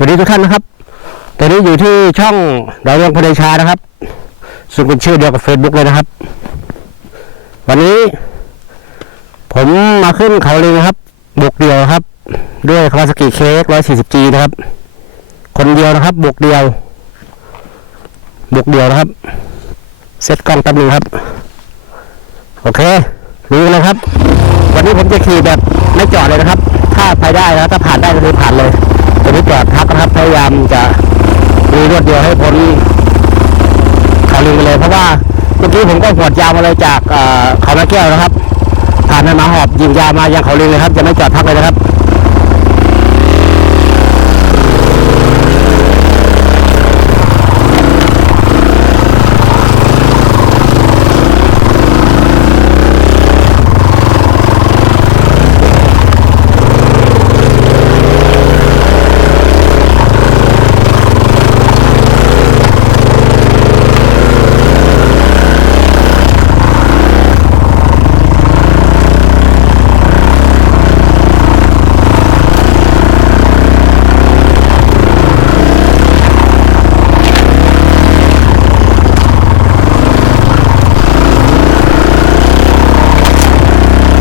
สวัสดีทุกท่านนะครับ ตอนนี้อยู่ที่ช่องดาวเรืองพเดชานะครับ ซึ่งเป็นชื่อเดียวกับ Facebook เลยนะครับ วันนี้ ผมมาขึ้นเขาเลยนะครับ บุกเดียวครับ ด้วยคาวาสกิเคส 140G นะครับ คนเดียวนะครับ บุกเดียว บุกเดียวนะครับ เซตกล้องตั้งหนึ่งครับ โอเคลุยกันเลยครับ วันนี้ผมจะขี่แบบไม่จอดเลยนะครับ ถ้าไปได้นะถ้าผ่านได้ก็คือผ่านเลย ตัวนี้จอดพักนะครับพยายามจะมีรวดเดียวให้พ้นเขาลิงไปเลย เพราะว่าเมื่อกี้ผมก็หวดยาวมาเลยจากเขาแม่แก้วนะครับ ผ่านไปมาหอบยิงยาวมายังเขาลิงเลยครับจะไม่จอดพักเลยนะครับ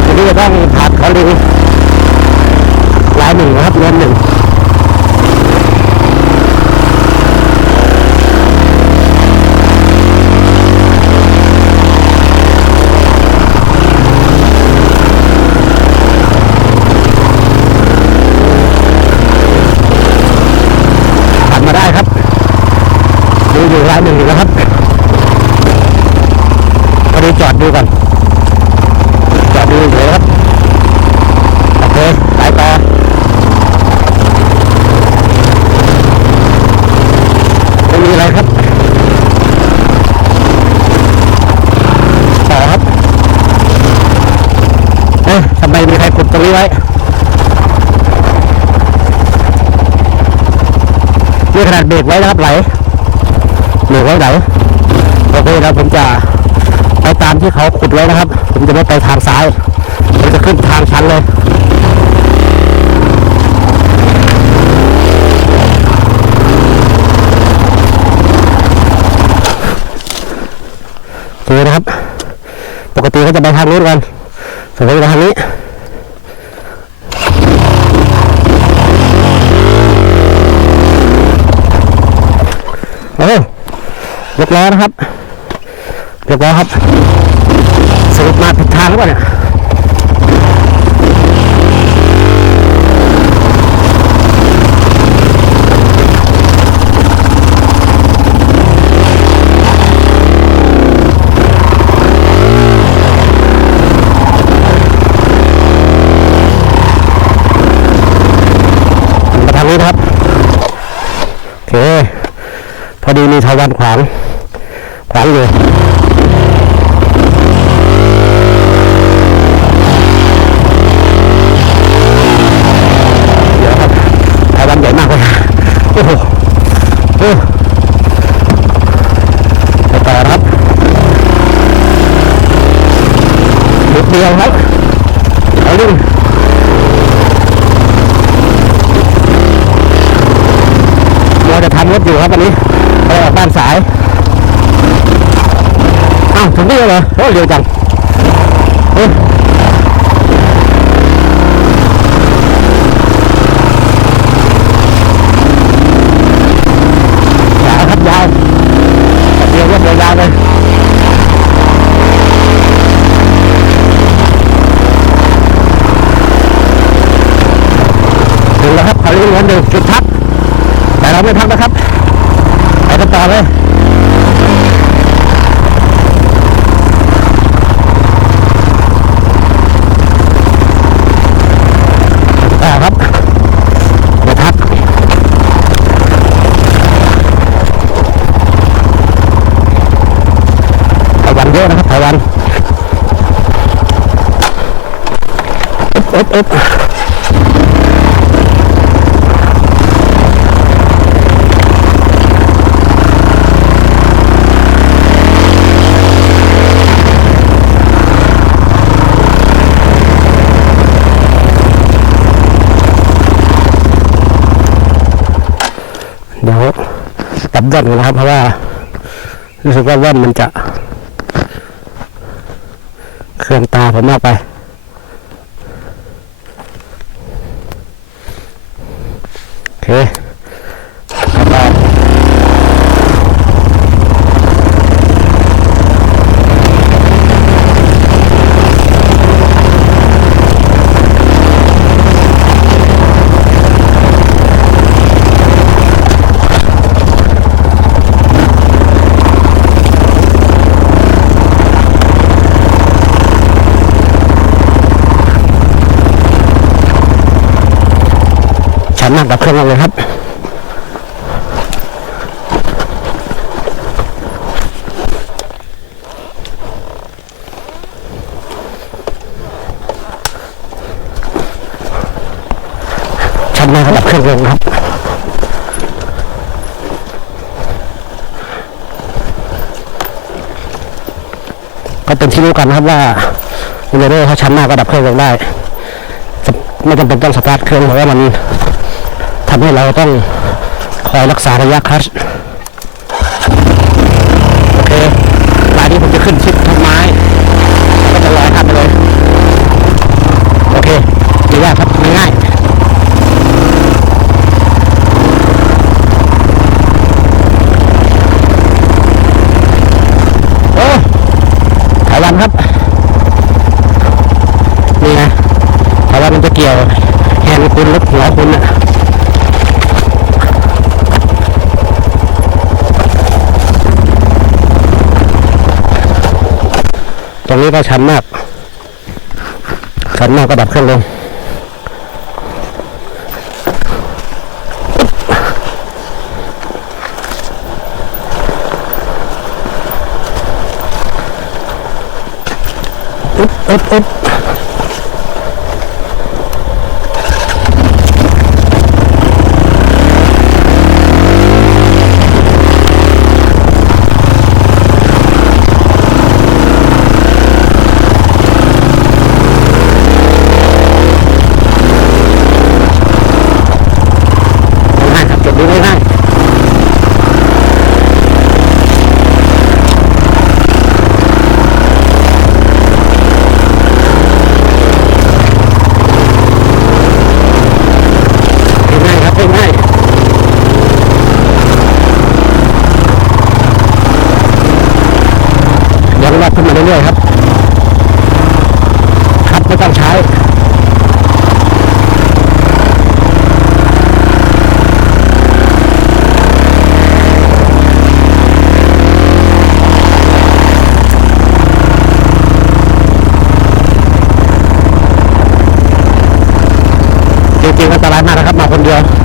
วันนี้จะต้องผ่านเขาลิงลายหนึ่งนะครับเรือนหนึ่งผ่านมาได้ครับดูอยู่ลายหนึ่งอยู่นะครับพอดีจอดดูก่อนจอดดูเฉยๆครับโอเคไปต่อไม่มีอะไรครับต่อครับเอ๊ะทำไมมีใครขุดตรงนี้ไว้นี่ขนาดเบรกไว้นะครับไหล เบรกไว้ไหลโอเคแล้วผมจะไปตามที่เขาขุดไว้นะครับ ผมจะไม่ไปทางซ้าย ผมจะขึ้นทางชันเลยโอเคนะครับ ปกติเขาจะไปทางนู้นกันส่วนผมจะไปทางนี้โอ้ รียกล้อยนะครับ เรียบร้อยครับสรุปมาผิดทางหรือเปล่าเนี่ยมาทางนี้ครับโอเค พอดีมีทวันขวาง ขวางอยู่เดี๋ยวครับไต้หวันใหญ่มากเลยโอ้โหโอ้ไปต่อครับนิดเดียวครับเอาดิเราจะทำรถอยู่ครับวันนี้ไปออกบ้านสาย อ้าวถึงนี่แล้วเหรอโอ้เร็วจังเฮ้ยยาวครับยาวเดียวก็เดียวยาวเลยถึงแล้วครับเขาเรียกว่าหนึ่งจุดพักแต่เราไม่พักนะครับไปกันต่อเลย อึอึเดี๋ยวกับด้นกันนะครับ เพราะว่า รู้สึกว่าว่นมันจะ เคลื่อนตาผมมากไป รู้กันนะครับว่าเรเดอรเขาชั้นมาก็ดับเครื่องลงได้ ไม่จำเป็นต้องสตาร์ทเครื่องเพราะว่ามันทำให้เราต้องคอยรักษาระยะคลัช กี่ยวแขนคุณแล้วหัวคุณอะตรงนี้ก็ชันมาก ชันมากก็ดับเครื่องลงอึ๊บอึ๊บ คนเดียว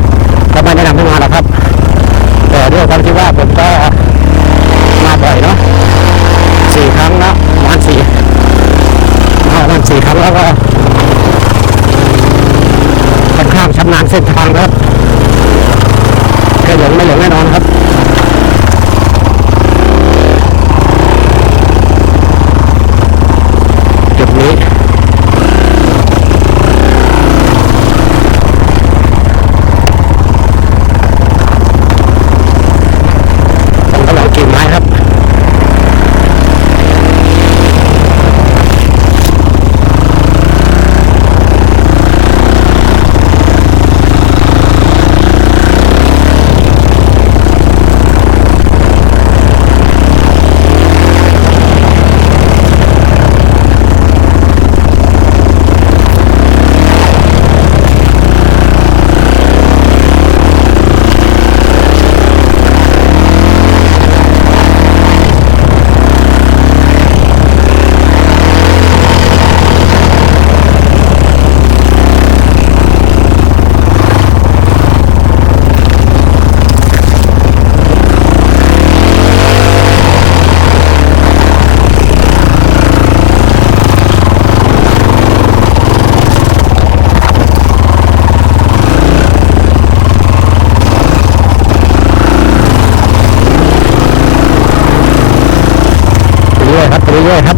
ครับไปเรื่อยครับ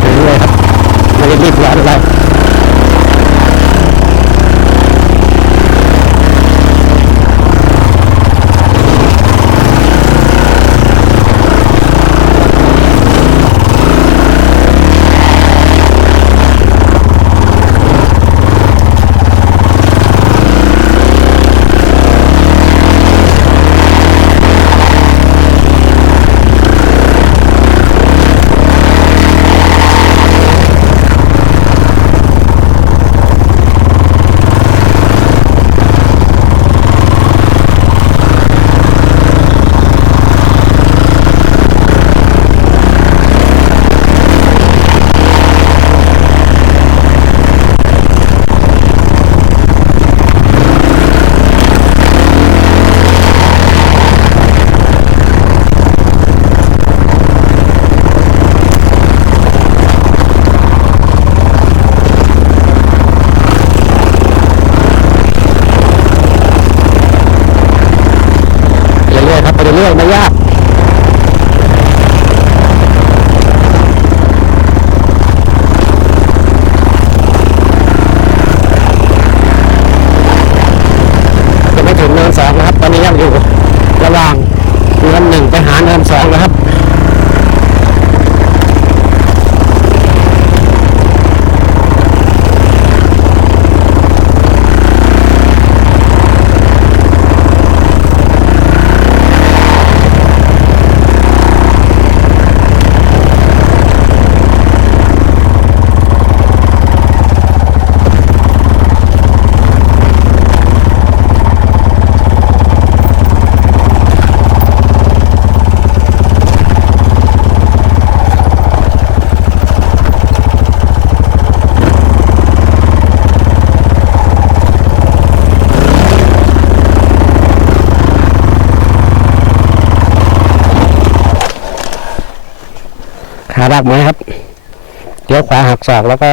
ไปเรื่อยครับไม่ได้รีบร้อนอะไร รากไม้ครับเลี้ยวขวาหักศอกแล้วก็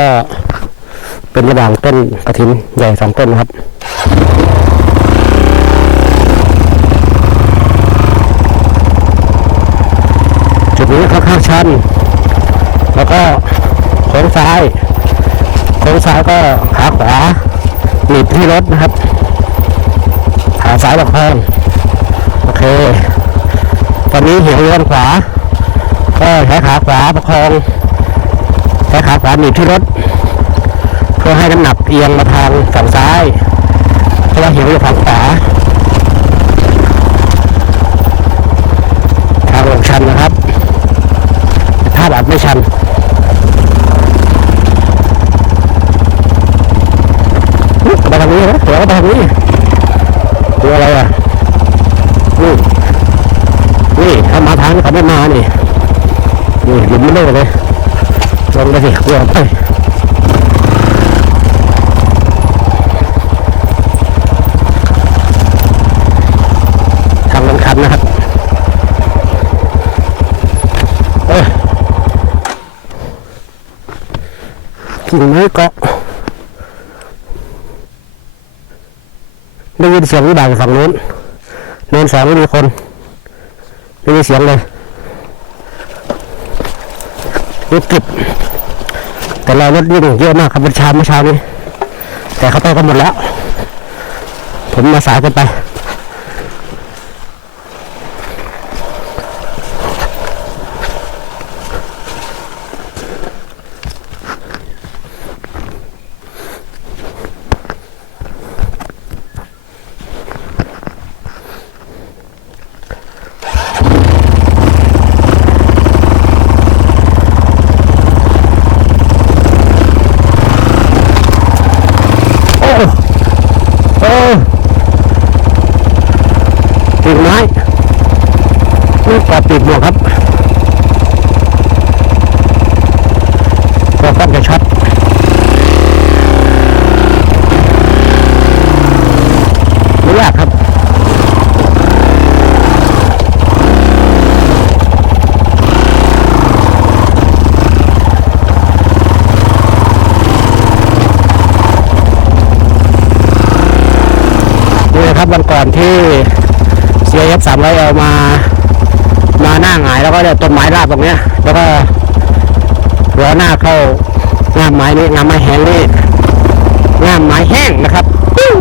เป็นระหว่างต้นกระถินใหญ่สองต้นครับจุดนี้ค่อนข้างชัน แล้วก็โค้งซ้ายโค้งซ้ายก็ขาขวาหนีบที่รถนะครับขาซ้ายประคองโอเค ตอนนี้เหี่ยวเลื่อนขวา ก็ใช้ขาขวาประคอง ใช้ขาขวาหนีบที่รถ เพื่อให้น้ำหนักเอียงมาทางฝั่งซ้าย เพราะว่าเหี่ยวอยู่ฝั่งขวาทางลงชันนะครับ ถ้าแบบไม่ชันอุ๊ยไปทางนี้นะเดี๋ยวก็ไปทางนี้ตัวอะไรอะนี่นี่ถ้ามาทางนี้เขาไม่มานี่ นี่หลุมไม่เลิกเลยลงไปสิกลัวไปทางลงชันนะครับเอ้ยกิ่งไม้เกาะได้ยินเสียงวิบากอยู่ฝั่งนู้นเนินสองไม่มีคน ไม่มีเสียงเลย รถติดแต่เรารถวิ่งเยอะมากครับเมื่อเช้าเมื่อเช้านี้ แต่เขาไปกันหมดแล้ว ผมมาสายกันไป โอ้โอ้ปีกไม้นี่กอดปีกบวกครับตัวฟันจะช็อตไม่ยากครับนี่นะครับวันก่อนที่ CF 3 0 0 L มามาหน้าหงายแล้วก็เนี่ยต้นไม้ราบตรงเนี้ย แล้วก็ล้อหน้าเข้างามไม้นี่งามไม้แห้งนี่งามไม้แห้งนะครับปิ้ว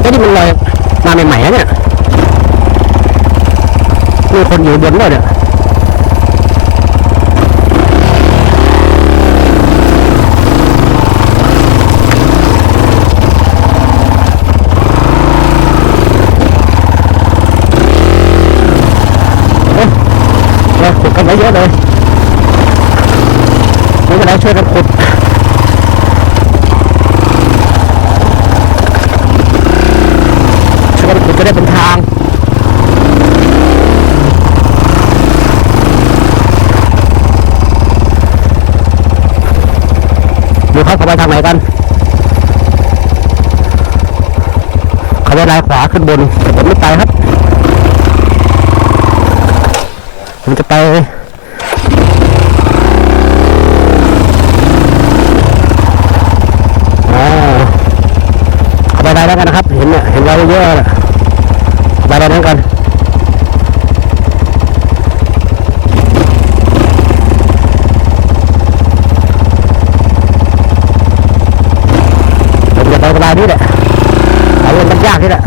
เอ้ยนี่มันลอยมาใหม่ๆเนี่ยมีคนอยู่บนด้วยเนี่ย เราขุดกัน ไว้เยอะเลยไม่เป็นไรช่วยกันขุดช่วยกันขุดจะได้เป็นทางดูเขาเขาไปทางไหนกันเขาไปลายขวาขึ้นบนแต่ผมไม่ไปครับผมจะไป เยอะๆน่ะไปแบบนั้นกันผมจะไปสบายนี่แหละเอาเรื่องมันยากนี่แหละ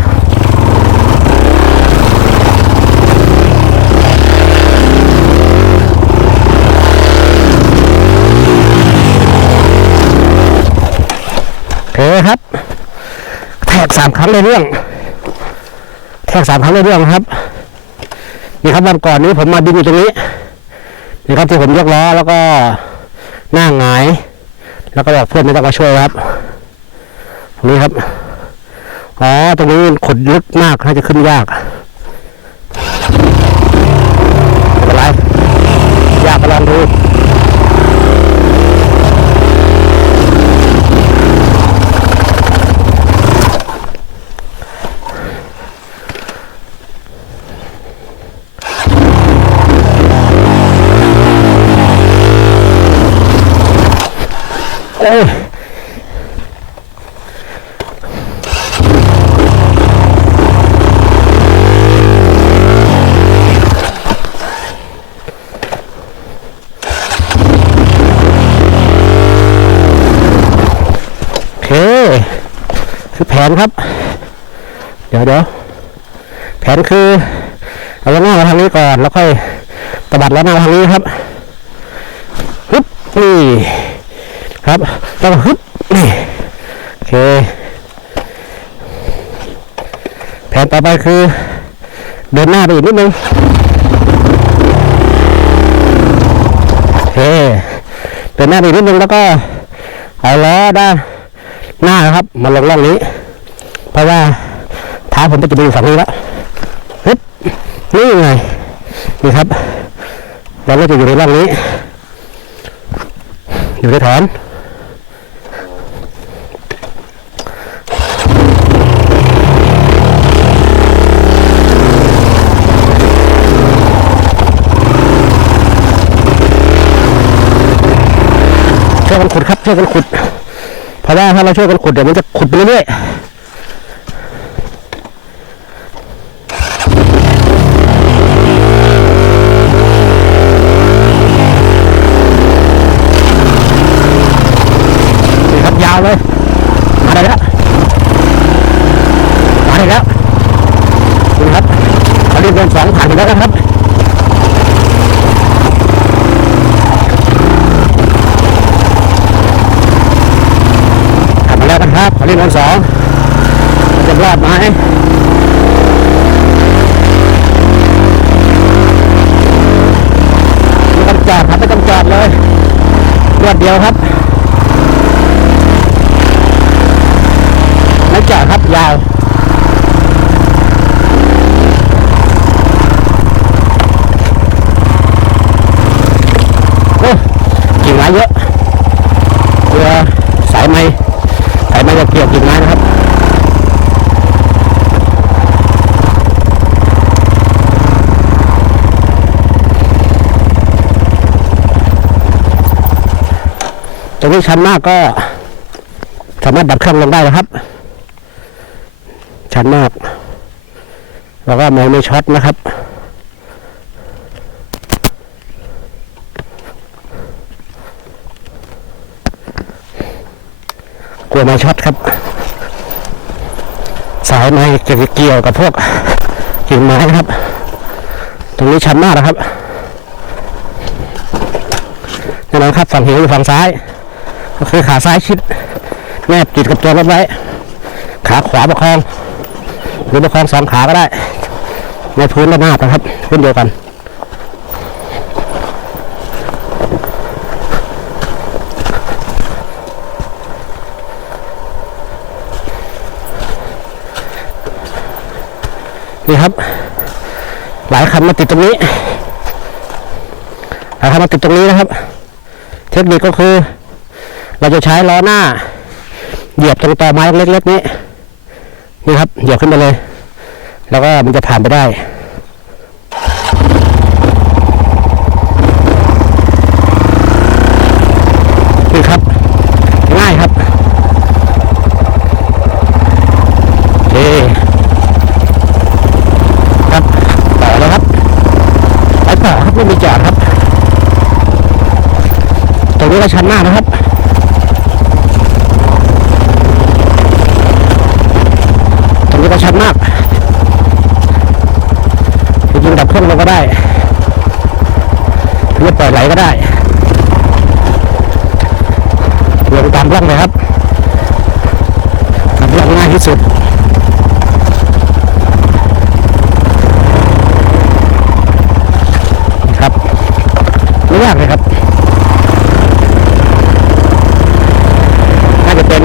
โอเคครับ สามครั้งในเรื่อง แทกสามครั้งในเรื่องครับ นี่ครับวันก่อนนี้ผมมาดินอยู่ตรงนี้นี่ครับที่ผมยกล้อแล้วก็หน้าหงาย แล้วก็บอกเพื่อนไม่ต้องมาช่วยครับตรงนี้ครับอ๋อตรงนี้ขุดลึกมากน่าจะขึ้นยาก แผนคือเอาล้อหน้ามาทางนี้ก่อนแล้วค่อยตบัดล้อหน้ามาทางนี้ครับฮึบนี่ครับแล้วฮึบนี่โอเคแผนต่อไปคือ เดินหน้าไปอีกนิดนึงโอเคเดินหน้าไปอีกนิดนึงแล้วก็เอาล้อด้านหน้าครับมาลงร่องนี้ เพราะว่าเท้าผมก็จะไปอยู่ฝั่งนี้แล้วฮึบนี่ไง นี่ครับ เราก็จะอยู่ในร่องนี้ อยู่ในฐานช่วยกันขุดครับช่วยกันขุด เพราะว่าถ้าเราช่วยกันขุดเดี๋ยวมันจะขุดไปเรื่อยๆ เลยมาได้แล้วมาได้แล้วนี่ครับเขาเรียกเดินสองผ่านไปแล้วนะครับทำมาแล้วกันครับขอเรียนวันสองจะรอดไหมไม่ต้องจอดครับไม่ต้องจอดเลยรวดเดียวครับ ไม่จอดครับยาวกิ่งไม้เยอะเรือสายไม้สายไม้จะเกี่ยวกิ่งไม้นะครับตรงนี้ชันมากก็สามารถดับเครื่องลงได้นะครับ ชันมากแล้วก็ไม่ไม่ช็อตนะครับ กลัวไม้ช็อตครับ สายไม้จะเกี่ยวกับพวกกิ่งไม้นะครับ ตรงนี้ชันมากนะครับแน่นอนครับฝั่งเหวอยู่ฝั่งซ้าย ก็คือขาซ้ายชิดแนบติดกับตัวรถไว้ ขาขวาประคอง หรือประคองสองขาก็ได้ ในพื้นระนาบนะครับพื้นเดียวกันนี่ครับ หลายคันมาติดตรงนี้หลายคันมาติดตรงนี้นะครับ เทคนิคก็คือ เราจะใช้ล้อหน้า เหยียบตรงตอไม้เล็กๆนี้ นี่ครับเหยียบขึ้นไปเลย แล้วก็มันจะผ่านไปได้นี่ครับ ง่ายครับเอครับต่อแล้วครับไปต่อไม่มีจอดครับ ตรงนี้ก็ชันมากนะครับ จริงๆดับเครื่องลงก็ได้หรือปล่อยไหลก็ได้ลงตามร่องเลยครับตามร่องง่ายที่สุดครับไม่ยากเลยครับ น่าจะเป็น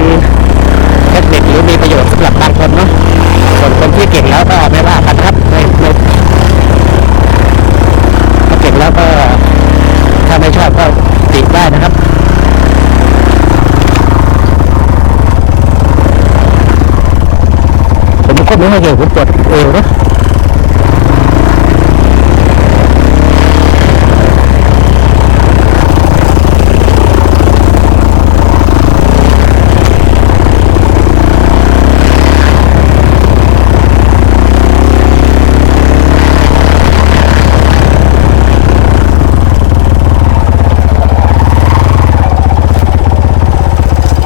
เทคนิคหรือมีประโยชน์สำหรับบางคนเนาะ ส่วนคนที่เก่งแล้วก็ไม่ว่ากันครับไม่ไม่ถ้าเก่งแล้วก็ถ้าไม่ชอบก็ติได้นะครับ ผมก็ไม่ค่อยเก่งผมปวดเอวนะ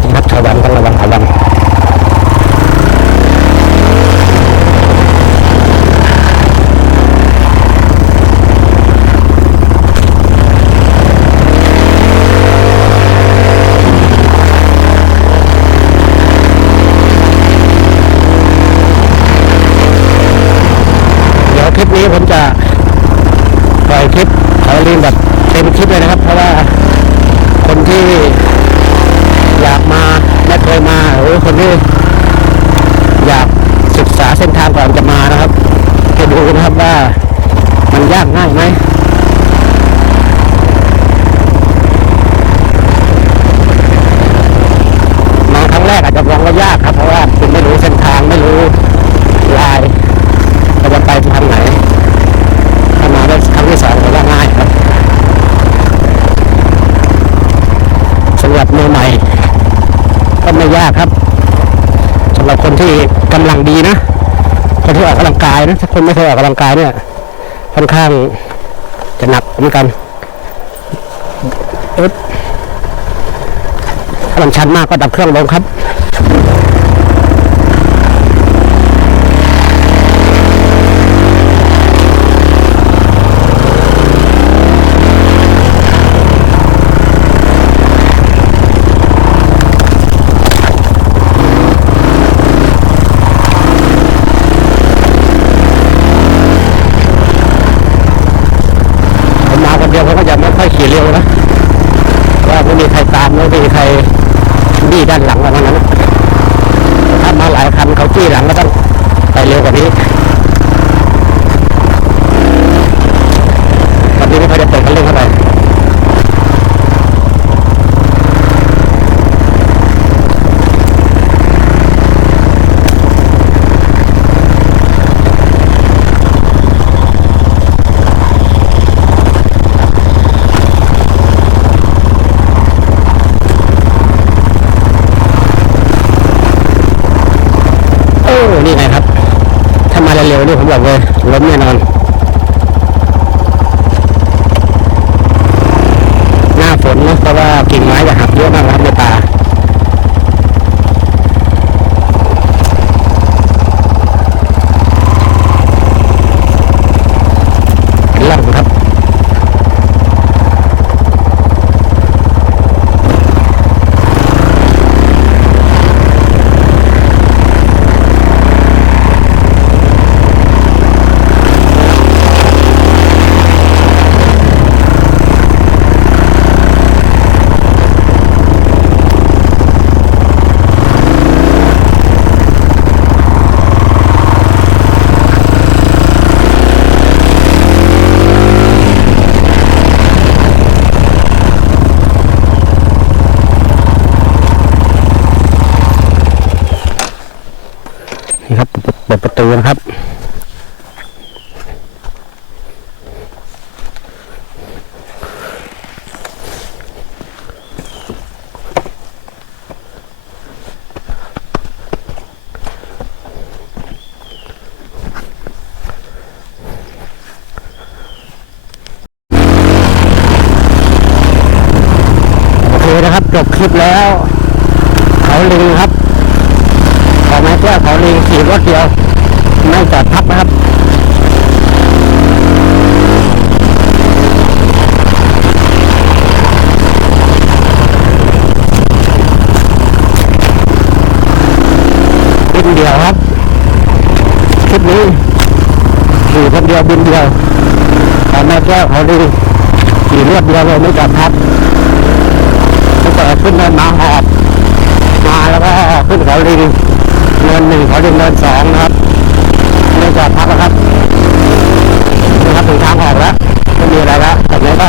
นะครับชาวบ้านต้องระวังระวังเดี๋ยวคลิปนี้ผมจะปล่อยคลิปเขาเรียนแบบเต็มคลิปเลยนะครับ เพราะว่าคนที่ อยากมาไม่เคยมาหรือคนที่อยากศึกษาเส้นทางก่อนจะมานะครับจะดูนะครับว่ามัน ยากง่ายไหมมาครั้งแรกอาจจะมองว่ายากครับเพราะว่าคุณไม่รู้เส้นทางไม่รู้ลายว่าจะไปทางไหนถ้ามาได้ครั้งที่สองก็ว่าง่ายครับสำหรับมือใหม่ก็ไม่ยากครับสำหรับคนที่กำลังดีนะคนที่ออกกำลังกายนะถ้าคนไม่เคยออกกำลังกายเนี่ย ค่อนข้างจะหนักเหมือนกันอึ๊บถ้ามันชันมากก็ดับเครื่องลงครับ นี่ครับเปิดประตูนะครับโอเคนะครับจบคลิปแล้ว เขาลิงครับขอไม้แก้วเขาลิงขี่ รถเดียวไม่จอดพักนะครับบินเดียวครับคลิปนี้ขี่คนเดียวบินเดียวแต่แม่แก้วเขาดีขี่รวดเดียวเลยไม่จับพัดตั้งแต่ขึ้นเนินมาหอบมาแล้วก็ขึ้นเขาลิง เนินหนึ่งขาลิงเนินสองนะครับไม่จอดพักแล้วครับนี่ครับถึงทางออกแล้วไม่มีอะไรแล้วจากนี้ก็